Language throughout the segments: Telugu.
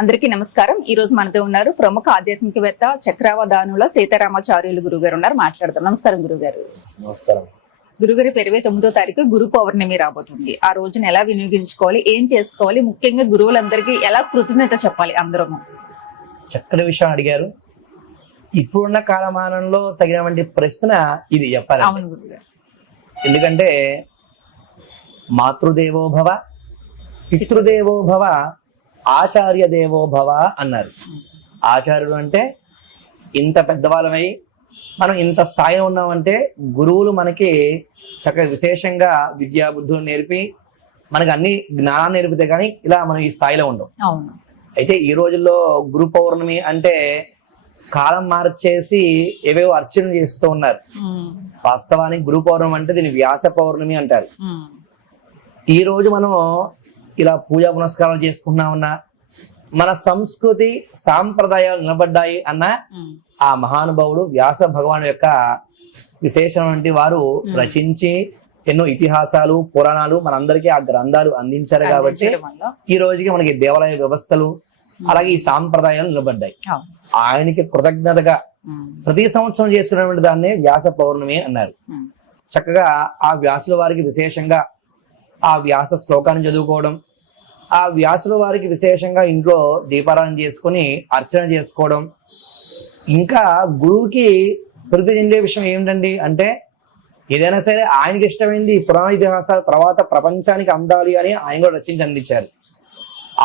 అందరికీ నమస్కారం. ఈ రోజు మనతో ఉన్నారు ప్రముఖ ఆధ్యాత్మికవేత్త చక్రావధానుల సీతారామాచార్యులు గురుగారు ఉన్నారు. మాట్లాడతాం. నమస్కారం గురుగారు. నమస్కారం. గురుగారు 29వ తారీఖు గురు పౌర్ణమి రాబోతుంది. ఆ రోజున ఎలా వినియోగించుకోవాలి, ఏం చేసుకోవాలి, ముఖ్యంగా గురువులందరికీ ఎలా కృతజ్ఞత చెప్పాలి అందరము? చక్కటి విషయం అడిగారు. ఇప్పుడున్న కాలమానంలో తగినటువంటి ప్రశ్న ఇది చెప్పాలి. అవును గురుగారు. ఎందుకంటే మాతృదేవోభవ, పితృదేవోభవ, ఆచార్య దేవోభవ అన్నారు. ఆచార్యుడు అంటే ఇంత పెద్దవాళ్ళమై మనం ఇంత స్థాయిలో ఉన్నామంటే గురువులు మనకి చక్కగా విశేషంగా విద్యాబుద్ధులు నేర్పి మనకి అన్ని జ్ఞానాన్ని నేర్పితే కానీ ఇలా మనం ఈ స్థాయిలో ఉండం. అవును. అయితే ఈ రోజుల్లో గురు పౌర్ణమి అంటే కాలం మార్చేసి ఏవేవో అర్చనలు చేస్తూ ఉన్నారు. వాస్తవానికి గురు పౌర్ణమి అంటే దీన్ని వ్యాస పౌర్ణమి అంటారు. ఈ రోజు మనం ఇలా పూజా పునస్కారాలు చేసుకుంటున్నామన్నా, మన సంస్కృతి సాంప్రదాయాలు నిలబడ్డాయి అన్న ఆ మహానుభావుడు వ్యాస భగవాను యొక్క విశేషమైన వారు రచించి ఎన్నో ఇతిహాసాలు పురాణాలు మనందరికీ ఆ గ్రంథాలు అందించారు. కాబట్టి ఈ రోజుకి మనకి దేవాలయ వ్యవస్థలు అలాగే ఈ సాంప్రదాయాలు నిలబడ్డాయి. ఆయనకి కృతజ్ఞతగా ప్రతి సంవత్సరం చేసుకునేటువంటి దాన్నే వ్యాస పౌర్ణమి అన్నారు. చక్కగా ఆ వ్యాసుల వారికి విశేషంగా ఆ వ్యాస శ్లోకాన్ని చదువుకోవడం, ఆ వ్యాసుల వారికి విశేషంగా ఇంట్లో దీపారాధన చేసుకుని అర్చన చేసుకోవడం. ఇంకా గురువుకి ప్రతి చెందే విషయం ఏమిటండి అంటే ఏదైనా సరే ఆయనకి ఇష్టమైంది పురాణ ఇతిహాసాల తర్వాత ప్రపంచానికి అందాలి అని ఆయన కూడా రచించి అందించారు.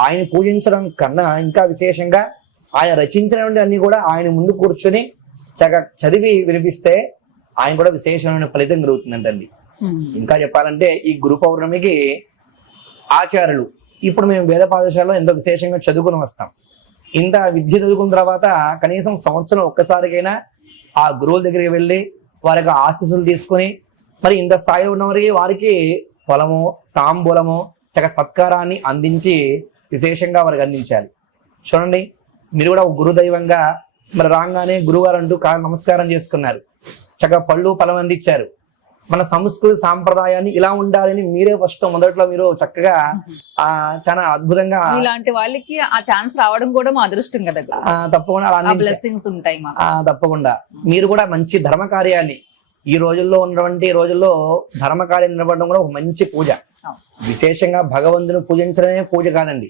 ఆయన పూజించడం కన్నా ఇంకా విశేషంగా ఆయన రచించినటువంటి అన్ని కూడా ఆయన ముందు కూర్చొని చదివి వినిపిస్తే ఆయన కూడా విశేషమైన ఫలితం కలుగుతుందంటండి. ఇంకా చెప్పాలంటే ఈ గురు పౌర్ణమికి ఆచార్యులు ఇప్పుడు మేము వేద పాఠశాలలో ఎంతో విశేషంగా చదువుకుని వస్తాం. ఇంత విద్య చదువుకున్న తర్వాత కనీసం సంవత్సరం ఒక్కసారికైనా ఆ గురువుల దగ్గరికి వెళ్ళి వారి యొక్క ఆశీస్సులు తీసుకుని మరి ఇంత స్థాయిలో ఉన్నవారికి వారికి పొలము తాంబూలము చక్క సత్కారాన్ని అందించి విశేషంగా వారికి అందించాలి. చూడండి, మీరు కూడా ఒక గురుదైవంగా మరి రాగానే గురువారు అంటూ నమస్కారం చేసుకున్నారు, చక్కగా పళ్ళు ఫలం అందించారు. మన సంస్కృతి సాంప్రదాయాన్ని ఇలా ఉండాలని మీరే ఫస్ట్ మొదట్లో మీరు చక్కగా చాలా అద్భుతంగా ఇలాంటి వాళ్ళకి ఆ ఛాన్స్ రావడం కూడా మా అదృష్టం కదా. తప్పకుండా బ్లెస్సింగ్స్ ఉంటాయి. తప్పకుండా మీరు కూడా మంచి ధర్మ కార్యాన్ని ఈ రోజుల్లో ఉన్నటువంటి రోజుల్లో ధర్మ కార్యం నిలబడడం కూడా ఒక మంచి పూజ. విశేషంగా భగవంతుని పూజించడమే పూజ కాదండి,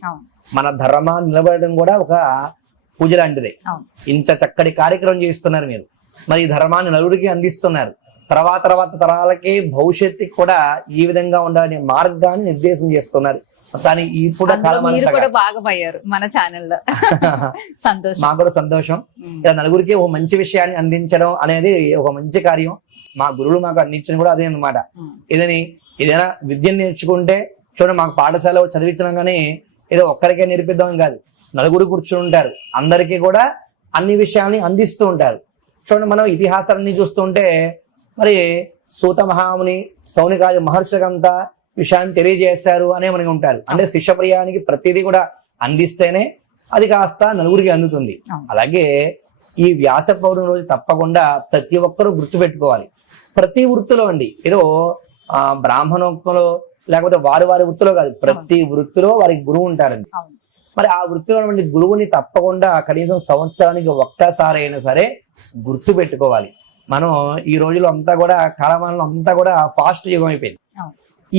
మన ధర్మాన్ని నిలబడడం కూడా ఒక పూజ లాంటిదే. ఇంత చక్కటి కార్యక్రమం చేస్తున్నారు మీరు. మరి ఈ ధర్మాన్ని నలుగురికి అందిస్తున్నారు. తర్వాత తరాలకి భవిష్యత్తుకి కూడా ఈ విధంగా ఉండాలనే మార్గాన్ని నిర్దేశం చేస్తున్నారు. కానీ ఇప్పుడు మన ఛానల్లో సంతోషం, మాకు కూడా సంతోషం. ఇలా నలుగురికి ఒక మంచి విషయాన్ని అందించడం అనేది ఒక మంచి కార్యం. మా గురువులు మాకు అందించడం కూడా అదే అన్నమాట. ఏదైనా విద్యను నేర్చుకుంటే చూడండి, మాకు పాఠశాల చదివించడం కానీ ఏదో ఒక్కరికే నేర్పిద్దాం కాదు, నలుగురు కూర్చుని ఉంటారు, అందరికీ కూడా అన్ని విషయాల్ని అందిస్తూ ఉంటారు. చూడండి, మనం ఇతిహాసాలన్నీ చూస్తుంటే మరి సూత మహాముని సౌనికాది మహర్షులంతా విషయాన్ని తెలియజేశారు అనే మనకి ఉంటారు. అంటే శిష్యప్రియానికి ప్రతిదీ కూడా అందిస్తేనే అది కాస్త నలుగురికి అందుతుంది. అలాగే ఈ వ్యాస పౌర్ణమి రోజు తప్పకుండా ప్రతి ఒక్కరూ గుర్తుపెట్టుకోవాలి. ప్రతి వృత్తిలో అండి, ఏదో బ్రాహ్మణోక్తిలో లేకపోతే వారి వృత్తిలో కాదు, ప్రతి వృత్తిలో వారికి గురువు ఉంటారండి. మరి ఆ వృత్తిలో ఉన్నటువంటి గురువుని తప్పకుండా కనీసం సంవత్సరానికి ఒక్కసారి అయినా సరే గుర్తు పెట్టుకోవాలి. మనం ఈ రోజులో అంతా కూడా కాలమానంలో అంతా కూడా ఫాస్ట్ యుగం అయిపోయింది.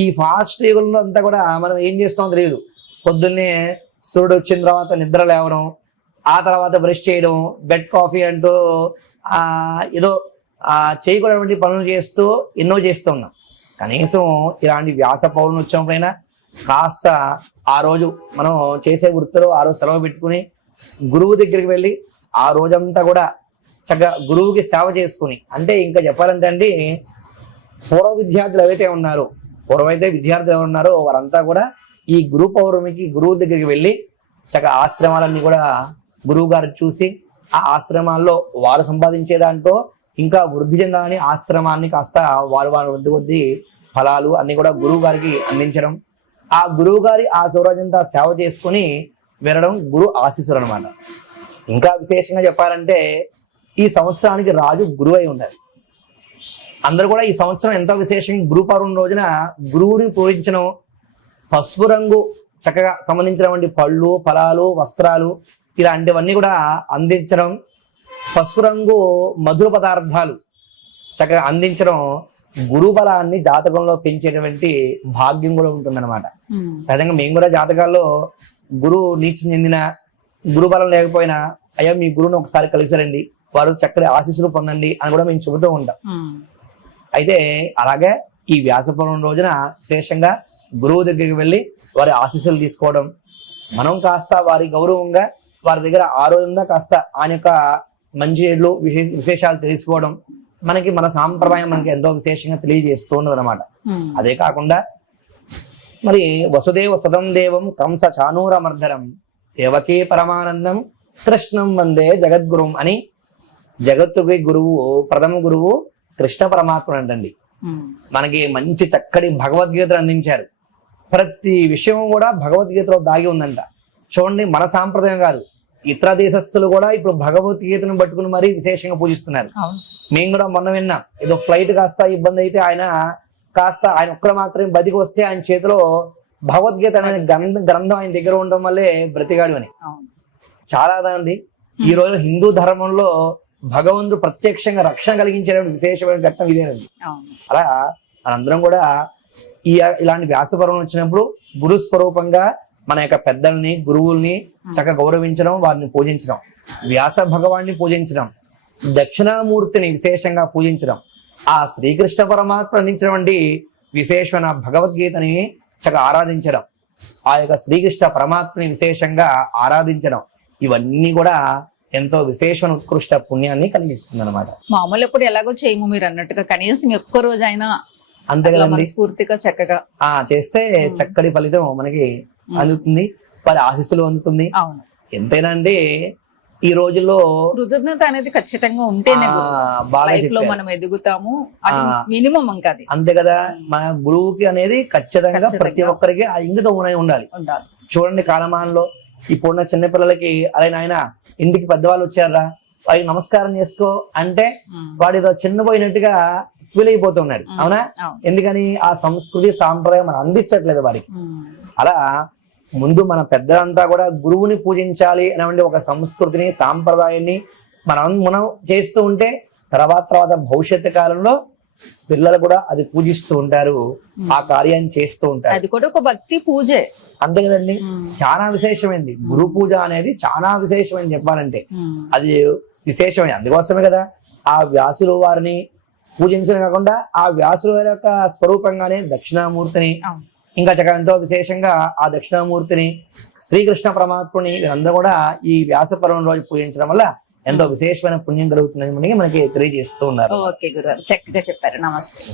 ఈ ఫాస్ట్ యుగంలో అంతా కూడా మనం ఏం చేస్తామో తెలియదు. పొద్దున్నే సూర్యుడు వచ్చిన తర్వాత నిద్ర లేవడం, ఆ తర్వాత బ్రష్ చేయడం, బెడ్ కాఫీ అంటూ ఏదో చేయకూడనటువంటి పనులు చేస్తూ ఎన్నో చేస్తూ ఉన్నాం. కనీసం ఇలాంటి వ్యాస పౌర్ణమి వచ్చినప్పుడైనా కాస్త ఆ రోజు మనం చేసే వృత్తిలో ఆ రోజు సెలవు పెట్టుకుని గురువు దగ్గరికి వెళ్ళి ఆ రోజంతా కూడా చక్కగా గురువుకి సేవ చేసుకుని, అంటే ఇంకా చెప్పాలంటే అండి, పూర్వ విద్యార్థులు ఏవైతే ఉన్నారో, పూర్వైతే విద్యార్థులు ఎవరు ఉన్నారో వారంతా కూడా ఈ గురు పౌర్ణమికి గురువు దగ్గరికి వెళ్ళి చక్కగా ఆశ్రమాలన్నీ కూడా గురువు గారు చూసి ఆ ఆశ్రమాల్లో వారు సంపాదించే దాంట్లో ఇంకా వృద్ధి చెందాలని ఆశ్రమాన్ని కాస్త వారి వృద్ధి కొద్ది ఫలాలు అన్ని కూడా గురువు గారికి అందించడం, ఆ గురువు గారి ఆ సౌరాజ్యంతా సేవ చేసుకుని వినడం గురు ఆశీస్సులు అనమాట. ఇంకా విశేషంగా చెప్పాలంటే ఈ సంవత్సరానికి రాజు గురువు అయి ఉండాలి. అందరూ కూడా ఈ సంవత్సరం ఎంతో విశేషంగా గురు పౌర్ణమి రోజున గురువుని పూజించడం, పసుపు రంగు చక్కగా సంబంధించినటువంటి పళ్ళు ఫలాలు వస్త్రాలు ఇలాంటివన్నీ కూడా అందించడం, పసుపు రంగు మధుర పదార్థాలు చక్కగా అందించడం గురు బలాన్ని జాతకంలో పెంచేటువంటి భాగ్యం కూడా ఉంటుందన్నమాట. సహజంగా మేము కూడా జాతకాల్లో గురువు నీచం చెందిన, గురు బలం లేకపోయినా అయ్యా మీ గురువుని ఒకసారి కలిసారండి, వారు చక్కటి ఆశీస్సులు పొందండి అని కూడా మేము చెబుతూ ఉంటాం. అయితే అలాగే ఈ వ్యాసపూర్వం రోజున విశేషంగా గురువు దగ్గరికి వెళ్ళి వారి ఆశీస్సులు తీసుకోవడం, మనం కాస్త వారి గౌరవంగా వారి దగ్గర ఆరోగ్యంగా కాస్త ఆయన యొక్క మంచి చెడులు విశేషాలు తెలుసుకోవడం మనకి మన సాంప్రదాయం మనకి ఎంతో విశేషంగా తెలియజేస్తూ ఉన్నది అనమాట. అదే కాకుండా మరి వసుదేవ సుతం దేవం కంస చానూరమర్ధరం దేవకీ పరమానందం కృష్ణం వందే జగద్గురుం అని జగత్తుకి గురువు ప్రథమ గురువు కృష్ణ పరమాత్ముడు అంటండి. మనకి మంచి చక్కటి భగవద్గీతను అందించారు. ప్రతి విషయం కూడా భగవద్గీతలో దాగి ఉందంట. చూడండి, మన సాంప్రదాయం కాదు, ఇతర దేశస్తులు కూడా ఇప్పుడు భగవద్గీతను పట్టుకుని మరీ విశేషంగా పూజిస్తున్నారు. మేము కూడా మొన్న విన్నాం, ఏదో ఫ్లైట్ కాస్త ఇబ్బంది అయితే ఆయన ఒక్కరు మాత్రమే బతికి వస్తే ఆయన చేతిలో భగవద్గీత అనే గ్రంథం ఆయన దగ్గర ఉండడం వల్లే బ్రతిగాడు అని. చాలా అండి ఈ రోజు హిందూ ధర్మంలో భగవంతుడు ప్రత్యక్షంగా రక్షణ కలిగించేటువంటి విశేషమైన ఘట్టం ఇదేనండి. అలా మనందరం కూడా ఇలాంటి వ్యాసపర్వం వచ్చినప్పుడు గురు స్వరూపంగా మన యొక్క పెద్దల్ని గురువుల్ని చక్కగా గౌరవించడం, వారిని పూజించడం, వ్యాస భగవాన్ని పూజించడం, దక్షిణామూర్తిని విశేషంగా పూజించడం, ఆ శ్రీకృష్ణ పరమాత్మ అందించినటువంటి విశేషమైన భగవద్గీతని చక్కగా ఆరాధించడం, ఆ యొక్క శ్రీకృష్ణ పరమాత్మని విశేషంగా ఆరాధించడం, ఇవన్నీ కూడా ఎంతో విశేషమైన ఉత్కృష్ట పుణ్యాన్ని కలిగిస్తుంది అనమాట. మామూలు ఎప్పుడు ఎలాగో చేయము మీరు అన్నట్టుగా, కనీసం ఒక్క రోజైనా అంతే కదండి, స్ఫూర్తిగా చక్కగా చేస్తే చక్కటి ఫలితం మనకి అందుతుంది, వారి ఆశీస్సులు అందుతుంది. అవును, ఎంతైనా అంటే ఈ రోజుల్లో కృతజ్ఞత అనేది ఖచ్చితంగా ఉంటేనే లైఫ్ లో మనం ఎదుగుతాము. అది మినిమం ఇంకా అది. అంతే కదా, మన గురువుకి అనేది ఖచ్చితంగా ప్రతి ఒక్కరికి ఆ ఇంగితం ఉండాలి. చూడండి, కాలమానంలో ఇప్పుడున్న చిన్నపిల్లలకి అరే నాయన ఇంటికి పెద్దవాళ్ళు వచ్చారా వారికి నమస్కారం చేసుకో అంటే వాడు ఏదో చిన్నపోయినట్టుగా ఫీల్ అయిపోతున్నాడు. అవునా? ఎందుకని ఆ సంస్కృతి సాంప్రదాయం మనం అందించట్లేదు వారికి. అలా ముందు మన పెద్దలంతా కూడా గురువుని పూజించాలి అనేటువంటి ఒక సంస్కృతిని సాంప్రదాయాన్ని మనం చేస్తూ ఉంటే తర్వాత భవిష్యత్తు కాలంలో పిల్లలు కూడా అది పూజిస్తూ ఉంటారు, ఆ కార్యాన్ని చేస్తూ ఉంటారు. అది కూడా ఒక భక్తి పూజే. అంతే కదండి, చాలా విశేషమైంది గురు పూజ అనేది, చాలా విశేషమైంది చెప్పాలంటే. అది విశేషమైంది, అందుకోసమే కదా ఆ వ్యాసులు వారిని పూజించడం కాకుండా ఆ వ్యాసుల యొక్క స్వరూపంగానే దక్షిణామూర్తిని, ఇంకా చక్కగా ఎంతో విశేషంగా ఆ దక్షిణామూర్తిని శ్రీకృష్ణ పరమాత్ముని వీరందరూ కూడా ఈ వ్యాసపర్వం రోజు పూజించడం వల్ల ఎంతో విశేషమైన పుణ్యం కలుగుతుందని మనకి తెలియజేస్తూ ఉన్నారు. ఓకే గురుగారు, చక్కగా చెప్పారు. నమస్తే.